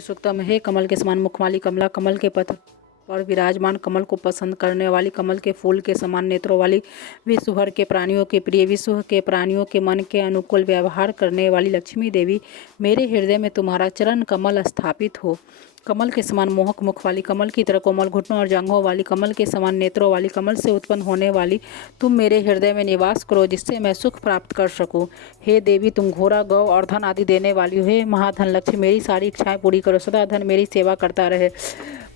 सूक्तम। हे कमल के समान मुख वाली कमला, कमल के पथ पर विराजमान, कमल को पसंद करने वाली, कमल के फूल के समान नेत्रों वाली, विश्व भर के प्राणियों के प्रिय, विश्व के प्राणियों के मन के अनुकूल व्यवहार करने वाली लक्ष्मी देवी, मेरे हृदय में तुम्हारा चरण कमल स्थापित हो। कमल के समान मोहक मुख वाली, कमल की तरह कोमल घुटनों और जांघों वाली, कमल के समान नेत्रों वाली, कमल से उत्पन्न होने वाली, तुम मेरे हृदय में निवास करो, जिससे मैं सुख प्राप्त कर सकूं। हे देवी, तुम घोड़ा, गौ और धन आदि देने वाली हो। हे महाधन लक्ष्मी, मेरी सारी इच्छाएं पूरी करो, सदा धन मेरी सेवा करता रहे।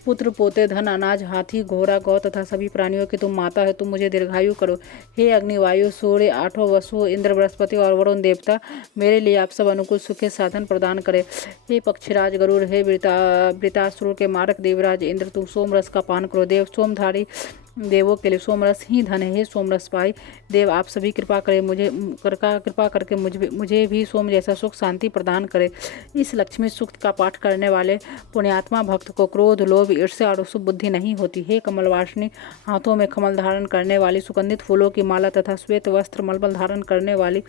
पुत्र, पोते, धन, अनाज, हाथी, घोड़ा, गौ तथा सभी प्राणियों की तुम माता है, तुम मुझे दीर्घायु करो। हे अग्नि, वायु, सूर्य, आठों वसु, इंद्र, बृहस्पति और वरुण देवता, मेरे लिए आप सब अनुकूल सुख के साधन प्रदान करें। हे पक्षीराज गरुड़, हे वृतासुर के मारक देवराज इंद्र, तुम सोम रस का पान करो। देव सोमधारी देवों के लिए सोमरस ही धन है। हे सोमरस पाई देव, आप सभी कृपा करें, कृपा करके मुझे भी सोम जैसा सुख शांति प्रदान करे। इस लक्ष्मी सूक्त का पाठ करने वाले पुण्यात्मा भक्त को क्रोध, लोभ, ईर्ष्या और अशुभ बुद्धि नहीं होती। हे कमलवासिनी, हाथों में कमल धारण करने वाली, सुगंधित फूलों की माला तथा श्वेत वस्त्र मलमल धारण करने वाली,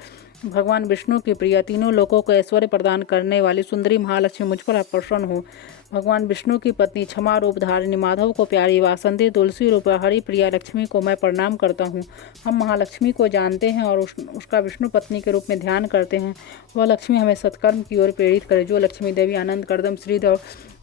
भगवान विष्णु की प्रिय, तीनों लोकों को ऐश्वर्य प्रदान करने वाली सुंदरी महालक्ष्मी, मुझ पर आप प्रसन्न हो। भगवान विष्णु की पत्नी, क्षमा रूप धारिणी, माधव को प्यारी, वासंती, तुलसी रूप हरि प्रिया लक्ष्मी को मैं प्रणाम करता हूँ। हम महालक्ष्मी को जानते हैं और उसका विष्णु पत्नी के रूप में ध्यान करते हैं। वह लक्ष्मी हमें सत्कर्म की ओर प्रेरित करे। जो लक्ष्मी देवी आनंद, कर्दम, श्रीध और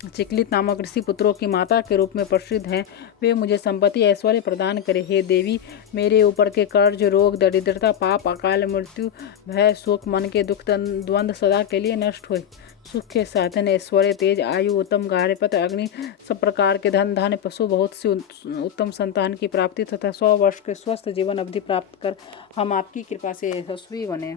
चिकलित नामक ऋषि पुत्रों की माता के रूप में प्रसिद्ध हैं, वे मुझे संपत्ति ऐश्वर्य प्रदान करे। हे देवी, मेरे ऊपर के कर्ज, रोग, दरिद्रता, पाप, अकाल मृत्यु, भय, शोक, मन के दुख, द्वंद्व सदा के लिए नष्ट होए। सुख के साधन, ऐश्वर्य, तेज, आयु, उत्तम गार्हपत्य, अग्नि, सब प्रकार के धन धान्य, पशु, बहुत सी उत्तम संतान की प्राप्ति तथा 100 वर्ष के स्वस्थ जीवन अवधि प्राप्त कर हम आपकी कृपा से यशस्वी बने।